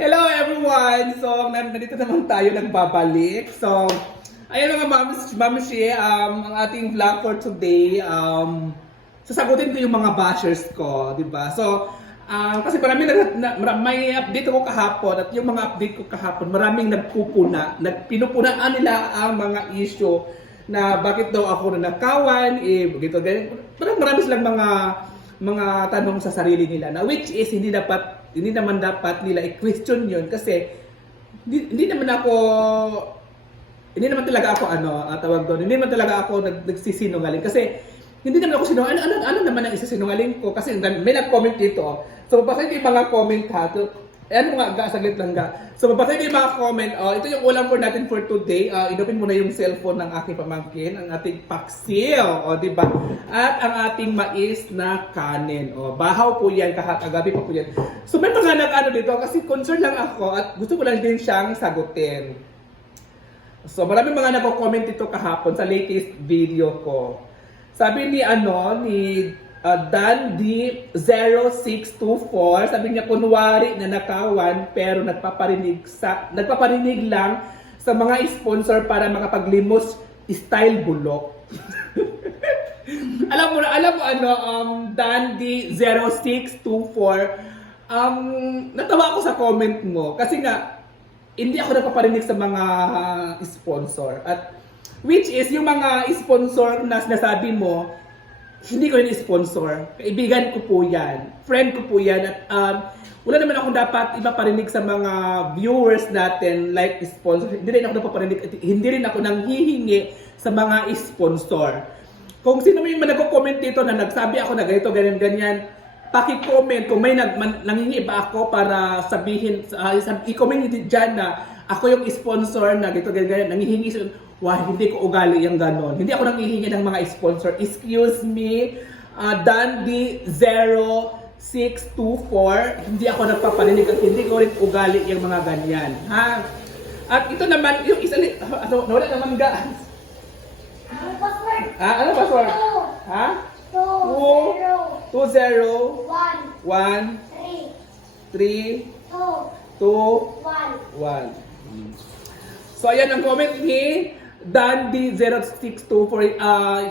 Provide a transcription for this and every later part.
Hello everyone! So, nandito naman tayo nagbabalik. So, ayun mga mamshi, ang ating vlog for today, sasagutin ko yung mga bashers ko, di ba? So, kasi may update ako kahapon at yung mga update ko kahapon, maraming pinupunaan nila ang mga issue na bakit daw ako nanakawan, ganyan. Marami silang mga tanong sa sarili nila na which is hindi naman dapat nila i-question yun kasi hindi naman talaga ako tawag doon, hindi naman talaga ako nagsisinungaling kasi hindi naman ako sinungaling. Ano naman ang isasinungaling ko kasi may nag-comment dito. So babasahin ko yung mga comment ha. Saglit lang ga. So babasahin ko yung mga comment. Ito yung ulam for natin for today. Inopin mo na yung cellphone ng aking pamangkin, ang ating paksil, di ba? At ang ating mais na kanin. Bahaw po yan, kagabi pa po yan. So may mga nag-ano dito kasi concern lang ako at gusto ko lang din siyang sagutin. So maraming mga nag-comment dito kahapon sa latest video ko. Sabi ni Dan D0624, sabi niya kunwari na nakawan pero nagpaparinig lang sa mga sponsor para makapaglimos style bulok. alam mo Dan D0624, natawa ako sa comment mo kasi nga hindi ako nagpaparinig sa mga sponsor at which is yung mga sponsor na sinasabi mo, hindi ko yun sponsor. Kaibigan ko po yan. Friend ko po yan. At wala naman akong dapat ipaparinig sa mga viewers natin like sponsor. Hindi rin ako napaparinig at hindi rin ako nanghihingi sa mga sponsor. Kung sino may nagko-comment dito na nagsabi ako na ganito, ganyan, paki-comment kung may nanghingi ba ako para sabihin, i-comment dyan na ako yung sponsor na ganito, ganyan, nanghihingi. Hindi ko ugali yung ganon. Hindi ako nanghihingi ng mga sponsor. Excuse me, Dan D0624, hindi ako nagpaparinig at hindi ko rin ugali yung mga ganyan. Ha? At ito naman, yung isa, wala naman ga. Ano password? Ano password? Ha? 20 1 3 2 1. So ayan ang comment ni Dan D0624.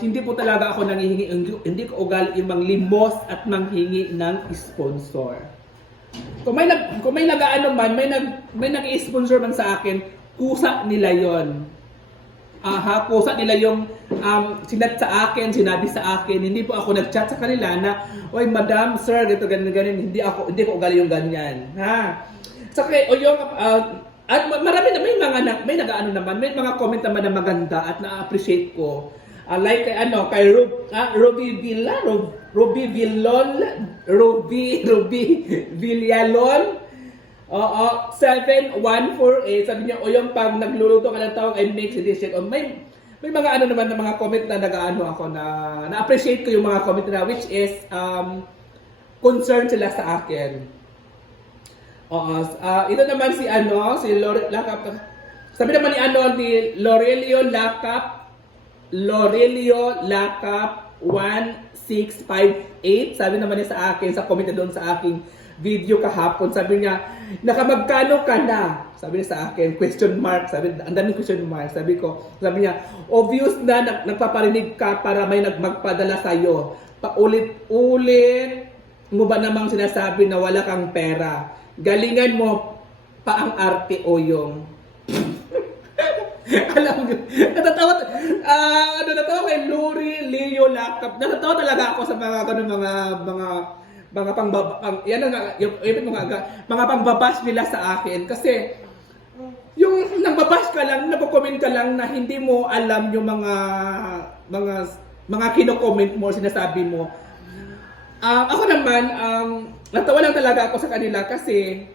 Hindi po talaga ako nanghihingi, hindi ko ugali yung manglimos at manghingi ng sponsor. Kung may nag-sponsor man sa akin, kusa nila yon. Kusa nila yung sinat sa akin, sinabi sa akin. Hindi po ako nag-chat sa kanila na, oy madam, sir, ganito, ganyan, hindi ko ugali yung ganyan. Ha? So, at marami na may nag-aano naman, may mga comment naman na maganda at na-appreciate ko. Like kay Ruby Villalon. 7148. Sabi niya, yung pag nagluluto ka ng tawag ay mixed edition. May mga naman na mga comment na nag-aano ako na-appreciate ko yung mga comment na which is concerned sila sa akin. Ito naman si Lakap. Sabi naman ni Lorelio Lakap 1658. Sabi naman niya sa akin, sa comment doon sa aking video kahapon, sabi niya, nakamagkano ka na? Sabi niya sa akin, question mark. Ang daming question mark. Sabi niya, obvious na nagpaparinig ka para may magpadala sa'yo. Paulit-ulit mo ba namang sinasabi na wala kang pera? Galingan mo pa ang arte o yung. Alam mo, natatawa kay Lori Leo Lakap. Natatawa talaga ako sa mga mga pangbabash nila sa akin kasi yung nangbabash ka lang, nagko-comment ka lang na hindi mo alam yung mga kino-comment mo, sinasabi mo. Ako naman, natawa lang talaga ako sa kanila kasi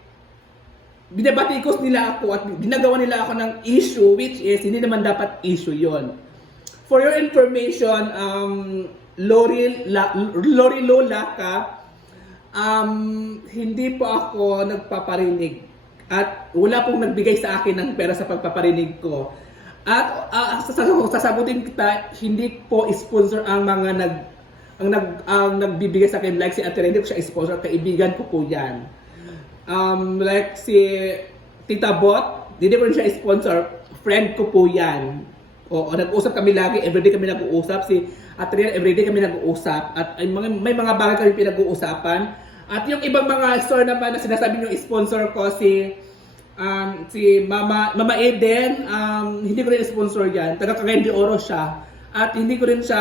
binabatikos nila ako at ginagawa nila ako ng issue which is hindi naman dapat issue yon. For your information, Lori Lolaka, hindi po ako nagpaparinig at wala pong nagbigay sa akin ng pera sa pagpaparinig ko. At sasagutin kita, hindi po sponsor ang mga nagbibigay sa akin like si Ate Rene, ko siya sponsor, kaibigan ko po yan. Like si Tita Bot, hindi ko rin siya sponsor. Friend ko po yan. Oo, nag-uusap kami lagi. Everyday kami nag-uusap. Si Atriel, everyday kami nag-uusap. At may mga bagay kami pinag-uusapan. At yung ibang mga store naman na sinasabi yung sponsor ko, si Mama Eden, hindi ko rin sponsor yan. Taga Cagayan de Oro siya. At hindi ko rin siya,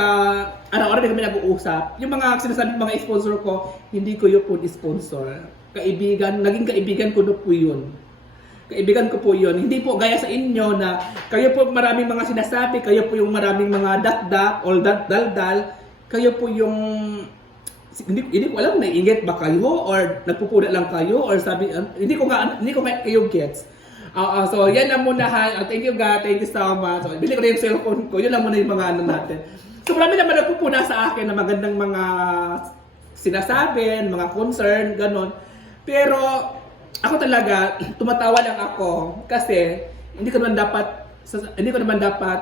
araw-araw din kami nag-uusap. Yung mga sinasabi mga sponsor ko, hindi ko yun po sponsor. Kaibigan, naging kaibigan ko po yun. Kaibigan ko po yun. Hindi po gaya sa inyo na kayo po maraming mga sinasabi, kayo po yung maraming mga dakdak or daldal, kayo po yung hindi ko alam naiinggit ba kayo or nagpupuna lang kayo or sabi hindi ko nga kayo gets. So yan lang muna ha. Thank you God, thank you so much. So, bili ko na yung cellphone ko. Yun lang muna yung mga ano natin. So marami naman nagpupuna sa akin na magandang mga sinasabi, mga concern, ganon. Pero ako talaga tumatawa lang ako kasi hindi ko naman dapat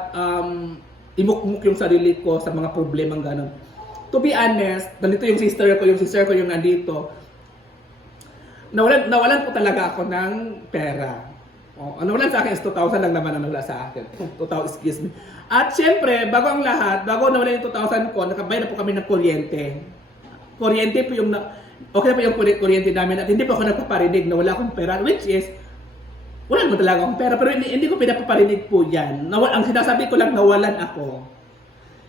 imukmuk yung sarili ko sa mga problemang ganon. To be honest, nandito yung sister ko yung nandito. Nawalan po talaga ako ng pera. Nawalan sa akin is 2,000 lang naman ang nawala sa akin. 2,000, excuse me. At syempre, bago ang lahat, bago nawalan yung 2,000 ko, nakabayad na po kami ng kuryente. Kuryente po yung okay na po yung kuryente namin at hindi po ako nagpaparinig na wala akong pera, which is wala naman talaga akong pera, pero hindi ko pinapaparinig po yan. Ang sinasabi ko lang, nawalan ako.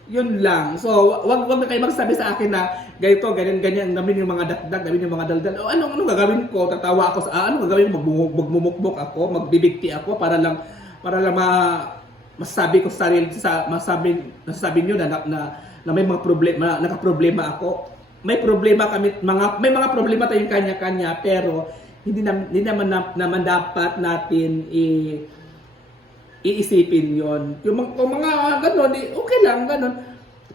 Yun lang. So, wag na kayo magsabi sa akin na ganito, ganyan, namin yung mga dakdak, namin yung mga daldal. Ano gagawin ko? Tatawa ako sa ano gagawin? Magmumukbok ako, magbibigti ako para lang masasabi ko sa sarili, masasabi niyo na may mga problema, nakaproblema ako. May problema kami, may mga problema tayong kanya-kanya, pero hindi naman dapat natin iisipin yon. Yung mga gano'n, okay lang, gano'n.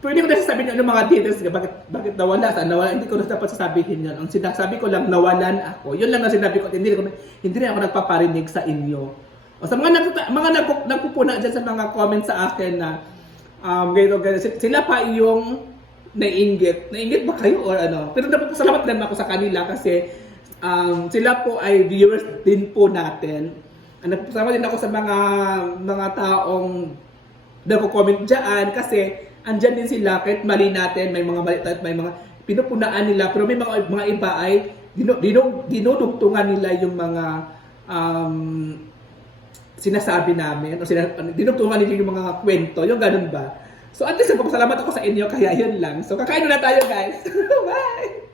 Pwede ko na sasabihin yung mga details, bakit nawala, saan nawala, hindi ko na dapat sasabihin yun. Ang sinasabi ko lang, nawalan ako. Yun lang na sinabi ko, hindi rin ako nagpaparinig sa inyo. O sa mga nagpupuna dyan sa mga comments sa akin na, ganito, sila pa yung naiinggit. Naiinggit ba kayo or ano? Pero salamat din ako sa kanila kasi sila po ay viewers din po natin. Nagpasama din ako sa mga taong nagko-comment dyan kasi andyan din sila kahit mali natin, may mga mali at may mga pinupunaan nila, pero may mga iba ay dinudugtungan nila yung mga sinasabi namin o dinudugtungan nila yung mga kwento, yung ganun ba. So at least salamat ako sa inyo, kaya yun lang. So kakain na tayo guys. Bye!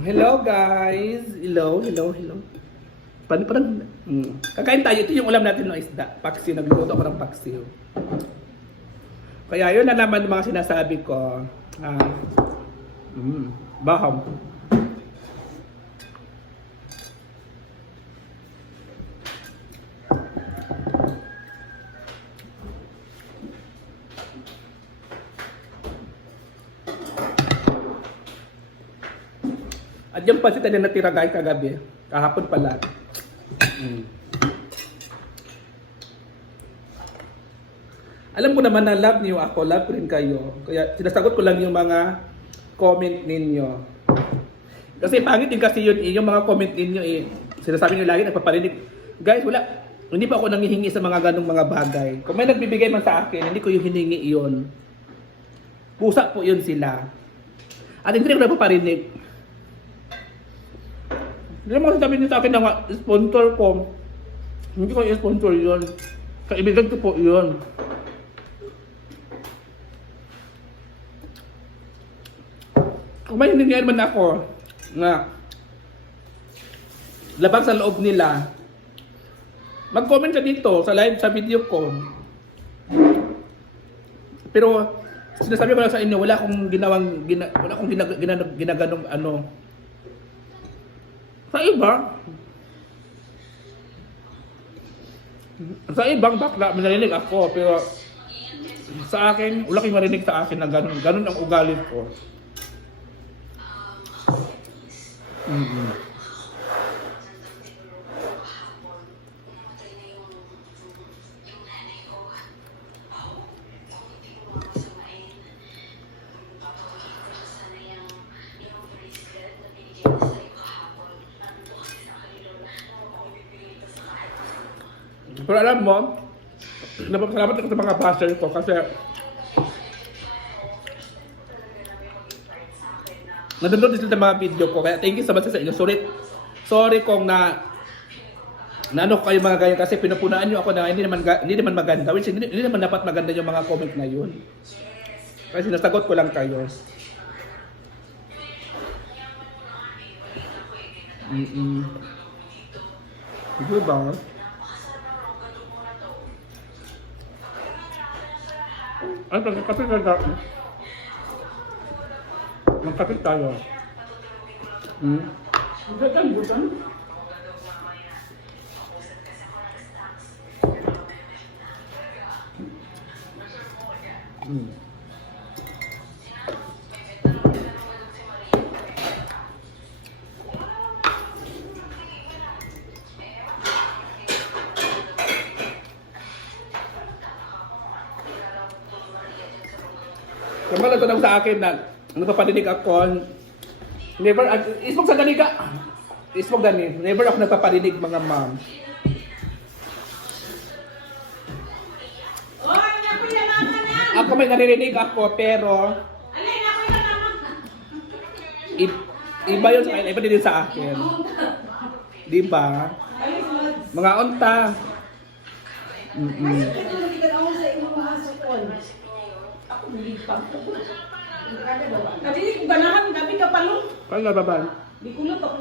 Hello guys! Hello. Parang kakain tayo. Ito yung ulam natin ng isda. Paksiw. Nagluto ako ng paksiw. Kaya yun na naman mga sinasabi ko. Baham. At yung pasit na natira guys kagabi. Kahapon pala. Alam ko naman na love niyo ako, love ko rin kayo. Kaya sinasagot ko lang yung mga comment ninyo. Kasi pangit din kasi yun, yung mga comment ninyo sinasabi niyo lagi, nagpaparinig. Guys, wala. Hindi pa ako nanghihingi sa mga ganong mga bagay. Kung may nagbibigay man sa akin, hindi ko yung hiningi yun. Pusa po yun sila. At hindi ko nagpaparinig. Hindi naman sabi niyo sa akin na sponsor ko. Hindi ko i-sponsor yun. Kaibigan ko po yun. Kung may hiningihan man ako na labang sa loob nila, mag-comment ka dito sa live, sa video ko. Pero sinasabi ko lang sa inyo, wala akong ginaganong ano. Sa ibang bakla, manalinig ako, pero sa akin, wala kayong marinig sa akin na ganun ang ugali ko. Pero alam mo, napapasalamat ako sa mga basher ko kasi nanonood din sila ng mga video ko. Kaya thank you so much sa inyo. Sorry kung ano ko kayo mga ganyan kasi pinupunaan nyo ako na hindi naman maganda. Which hindi naman dapat maganda yung mga comment na yun. Kasi nasagot ko lang kayo. Di ba? Ay, pagkakapit na tayo. Magkapit tayo. Bukan. Kamala ito sa akin na nagpapadinig ako. Never, ismog sa ganiga. Ismog gani. Never ako nagpapadinig mga ma'am. Ako may naririnig ako pero iba yun sa akin, iba din sa akin. Di ba? Mga unta. Gabi, ganahan, gabi ka palong. Kaya nga babaan? Di kulot ako.